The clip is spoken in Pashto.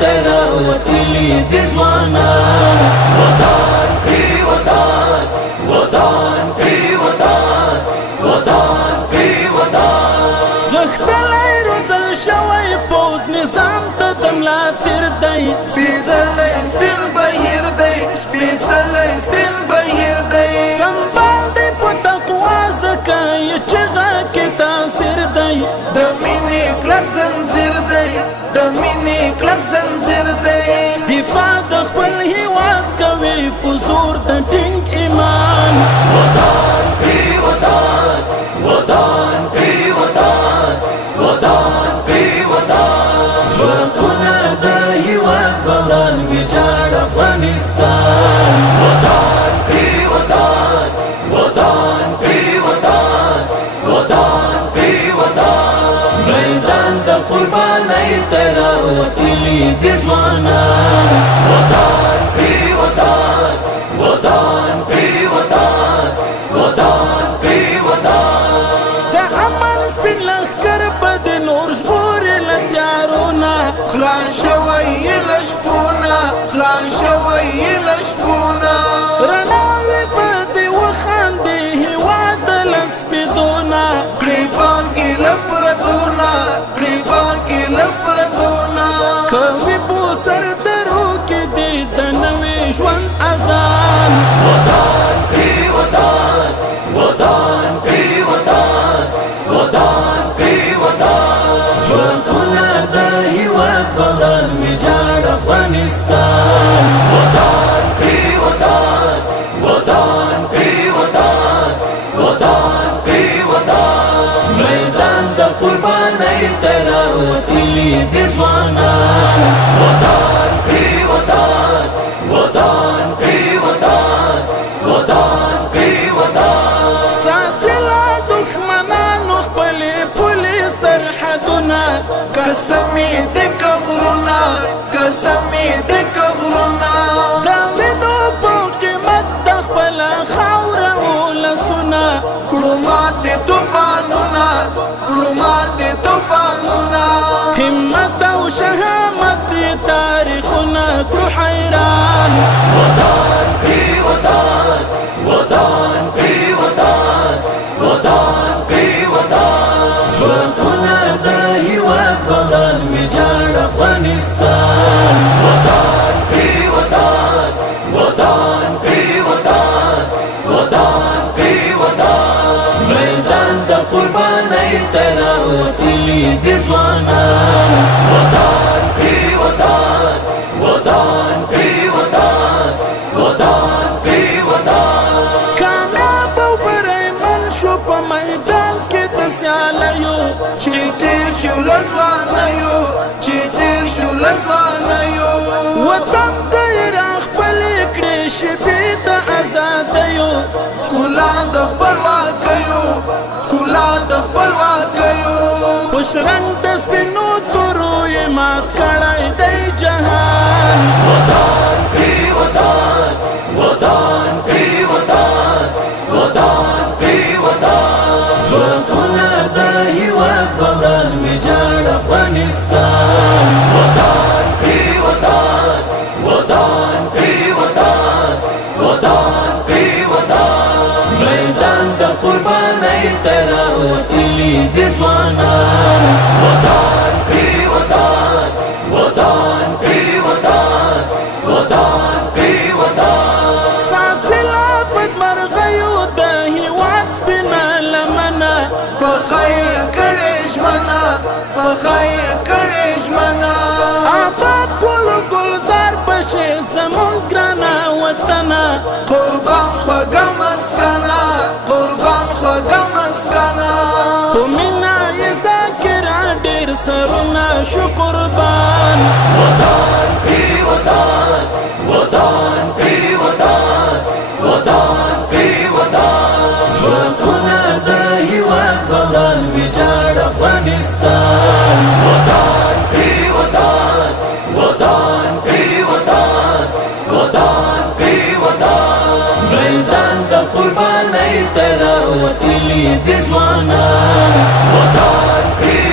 ترا وتلی د ځوانان وطن پری وطن وطن پری وطن وطن پری وطن غختلی روزل شوی فوز نظام ته دملا تیر دی سپیڅلی سپین بهیر دی سپیڅلی سپین بهیر دی سنبال دی په تقوا زکه یې چغه کې تاثیر دی د مینې کلک زنځیر دی د مینې کلک زنځیر دی دفاع د خپل هیواد کوي فزور د ټینګ ایمان وطن پری وطن وطن پری وطن وطن پری وطن ځواکونه د هیواد بوران ویجاړ افغانستان وطن پری وطن وطن پری وطن وطن پری وطن میدان د قربانۍ ترا وتلی د ځوانان وطن پری وطن وطن پری وطن وطن پری وطن د امن سپین لښکر به د نور ژغوري له تیارونه خلاص شوی یې له شپونه خلاص شوی یې له شپونه رڼاوې به دې وخاندې هېواد له سپېدونه کړي پانګې له پردونه کړي پانګې له پردونه کوي په سر درو کې دې د نوي ژوند اذان وطن پری وطن وطن پری وطن وطن پری وطن ځواکونه د هیواد بوران ویجاړ افغانستان وطن پری وطن وطن پری وطن وطن پری وطن میدان د قربانۍ ترا وتلی د ځوانان وطن پری وطن وطن پری وطن وطن پری وطن ساتلا دښمنانو خپلې پولې سرحدونه قسمې د قبرونه قسمې د قبرونه د وینو په قیمت د خپله خاوره ولسونه کړو ماتې طوفانونه کړو ماتې طوفانونه همت او شهامت تاریخونه کړو حیران وطن پری وطن وطن پری وطن وطن پری وطن ځواکونه د هیواد بوران ویجاړ افغانستان وطن پری وطن وطن پری وطن وطن پری وطن میدان د قربانۍ ترا وتلی د ځوانان وطن پری وطن وطن پری وطن وطن پری وطن کامیاب او بریمن شو په میدان کې د سیالیو چې تیر شو له ځوانیو چې تیر شو له ځوانیو وطن ته یې راخپلې کړې شپې د ازادیو ښکلا د خپلواکیو ښکلا د خپلواکیو خوش رنګ د سپینو تورو یې مات کړی دی جهان وطن پری وطن وطن پری وطن وطن پری وطن ځواکونه د هیواد بوران ویجاړ افغانستان وطن پری وطن وطن پری وطن وطن پری وطن میدان د قربانۍ ترا وتلی د ځوانان وطن پری وطن وطن پری وطن وطن پری وطن ساتلا بدمرغیو د هیواد سپینه لمنه په خیر کړې ژمنه په خیر کړې ژمنه آباد ټول ګلزار بشي زمونږ ګرانه وطنه قربان خوږه مسکنه قربان خوږه مسکنه په مینه یې ذاکره ډېر سرونه شو قربان وطن پری وطن وطن پری وطن وطن پری وطن ځواکونه د هیواد بوران ویجاړ افغانستان وطن پری وطن وطن پری وطن وطن پری وطن میدان د قربانۍ ترا وتلی د ځوانان وطن پری